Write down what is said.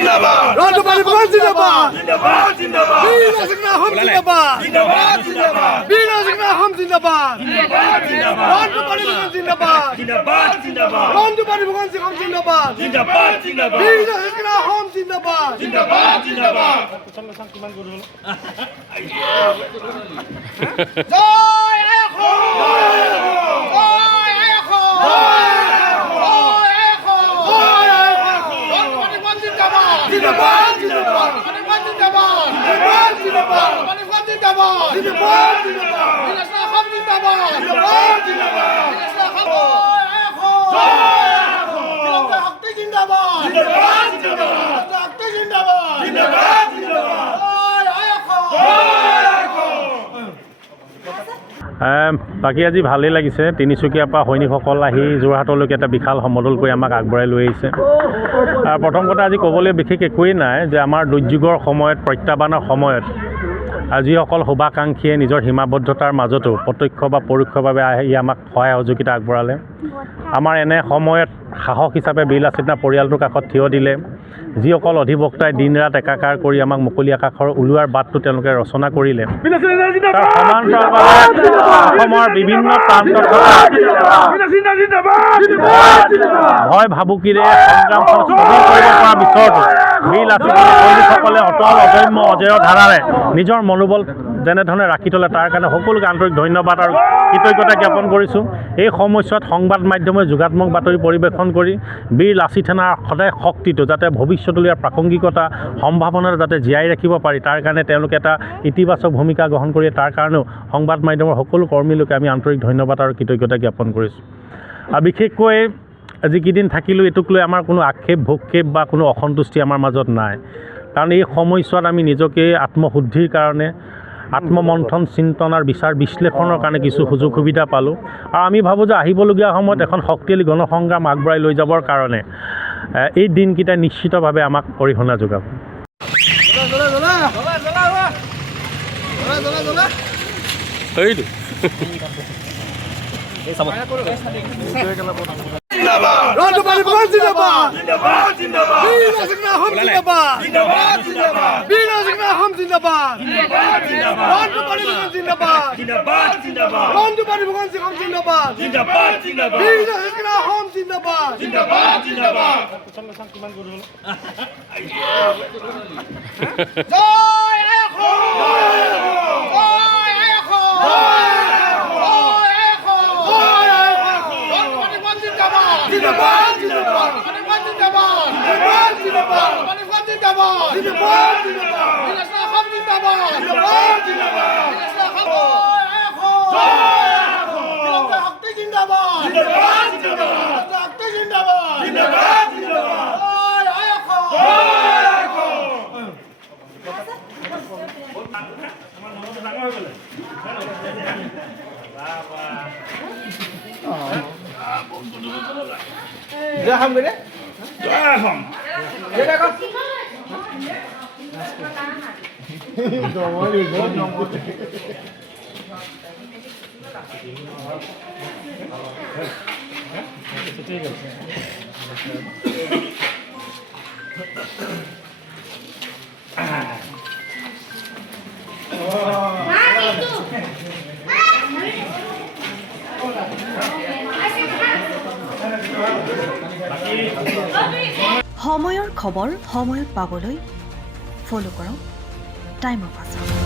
जिंदाबाद राजू पाली भगत जिंदाबाद जिंदाबाद जिंदाबाद वीर सिंह हम जिंदाबाद जिंदाबाद जिंदाबाद वीर सिंह हम जिंदाबाद जिंदाबाद जिंदाबाद राजू पाली भगत जिंदाबाद जिंदाबाद जिंदाबाद राजू पाली भगत हम जिंदाबाद जिंदाबाद जिंदाबाद वीर सिंह हम जिंदाबाद जिंदाबाद जिंदाबाद জয় আয়খো জয় আয়খো জয় আয়খো জয় আয়খো পানিপথ জিন্দাবাদ জিন্দাবাদ জিন্দাবাদ পানিপথ জিন্দাবাদ জিন্দাবাদ জিন্দাবাদ পানিপথ জিন্দাবাদ জিন্দাবাদ জিন্দাবাদ বিনাশনা খাম জিন্দাবাদ জিন্দাবাদ জিন্দাবাদ বিনাশনা খাম জয় আয়খো জয় আয়খো বিলম্বে হক্তি জিন্দাবাদ জিন্দাবাদ জিন্দাবাদ হক্তি জিন্দাবাদ জিন্দাবাদ জিন্দাবাদ জয় আয়খো বাকী আজি ভালেই লাগিছে তিনিচুকীয়াৰ পৰা সৈনিকসকল আহি যোৰহাটলৈকে এটা বিশাল সমদল কৰি আমাক আগবঢ়াই লৈ আহিছে প্ৰথম কথা আজি ক'বলৈ বিশেষ একোৱেই নাই যে আমাৰ দুৰ্যোগৰ সময়ত প্ৰত্যাহ্বানৰ সময়ত যিসকল শুভাকাংক্ষীয়ে নিজৰ সীমাবদ্ধতাৰ মাজতো প্ৰত্যক্ষ বা পৰোক্ষভাৱে আহি আমাক সহায় সহযোগিতা আগবঢ়ালে আমাৰ এনে সময়ত সাহস হিচাপে বীৰ লাচিত নেওতাৰ পৰিয়ালটোৰ কাষত থিয় দিলে যিসকল অধিবক্তাই দিন ৰাত একাকাৰ কৰি আমাক মুকলি আকাশৰ ওলোৱাৰ বাটটো তেওঁলোকে ৰচনা কৰিলে তাৰ সমান্তৰালভাৱে অসমৰ বিভিন্ন প্ৰান্তত ভয় ভাবুকিৰে সংগ্ৰামখন স্থবিৰ কৰিব পৰা বিচৰটো বীৰ লাচিত সৈনিকসকলে অটল অদম্য অজেয় ধাৰাৰে নিজৰ মনোবল যেনেধৰণে ৰাখি থ'লে তাৰ কাৰণে সকলোকে আন্তৰিক ধন্যবাদ আৰু কৃতজ্ঞতা জ্ঞাপন কৰিছোঁ এই সময়ছোৱাত সংবাদ মাধ্যমে যোগাত্মক বাতৰি পৰিৱেশন কৰি বীৰ লাচিত সেনাৰ সদায় শক্তিটো যাতে ভৱিষ্যতলৈ প্ৰাসংগিকতা সম্ভাৱনা যাতে জীয়াই ৰাখিব পাৰি তাৰ কাৰণে তেওঁলোকে এটা ইতিবাচক ভূমিকা গ্ৰহণ কৰি তাৰ কাৰণেও সংবাদ মাধ্যমৰ সকলো কৰ্মীলোকে আমি আন্তৰিক ধন্যবাদ আৰু কৃতজ্ঞতা জ্ঞাপন কৰিছোঁ আৰু বিশেষকৈ যিকেইদিন থাকিলোঁ এইটোক লৈ আমাৰ কোনো আক্ষেপ ভূক্ষেপ বা কোনো অসন্তুষ্টি আমাৰ মাজত নাই কাৰণ এই সময়ছোৱাত আমি নিজকে আত্মশুদ্ধিৰ কাৰণে আত্মমন্থন চিন্তন আৰু বিচাৰ বিশ্লেষণৰ কাৰণে কিছু সুযোগ সুবিধা পালোঁ আৰু আমি ভাবোঁ যে আহিবলগীয়া সময়ত এখন শক্তিশালী গণসংগ্ৰাম আগবঢ়াই লৈ যাবৰ কাৰণে এই দিনকেইটাই নিশ্চিতভাৱে আমাক অৰিহণা যোগাব राजू पाली भगत जिंदाबाद जिंदाबाद जिंदाबाद वीर सिंह हम जिंदाबाद जिंदाबाद जिंदाबाद वीर सिंह हम जिंदाबाद जिंदाबाद जिंदाबाद राजू पाली भगत जिंदाबाद जिंदाबाद जिंदाबाद राजू पाली भगत हम जिंदाबाद जिंदाबाद जिंदाबाद वीर सिंह हम जिंदाबाद जिंदाबाद जिंदाबाद জয় আয়খো জয় আয়খো জয় আয়খো জয় আয়খো পানিপথ জিন্দাবাদ জিন্দাবাদ জিন্দাবাদ পানিপথ জিন্দাবাদ জিন্দাবাদ জিন্দাবাদ পানিপথ জিন্দাবাদ জিন্দাবাদ জিন্দাবাদ বিনাশনা খাম জিন্দাবাদ জিন্দাবাদ জিন্দাবাদ বিনাশনা খাম জয় আয়খো জয় আয়খো বিলম্বে হক্তি জিন্দাবাদ জিন্দাবাদ জিন্দাবাদ হক্তি জিন্দাবাদ জিন্দাবাদ জিন্দাবাদ জয় আয়খো জয় আয়খো জয় হাম গরে জয় হোম যেটা কর ঠিক আছে সময়ৰ খবৰ সময়ত পাবলৈ ফলো কৰক টাইম অফ আছাম।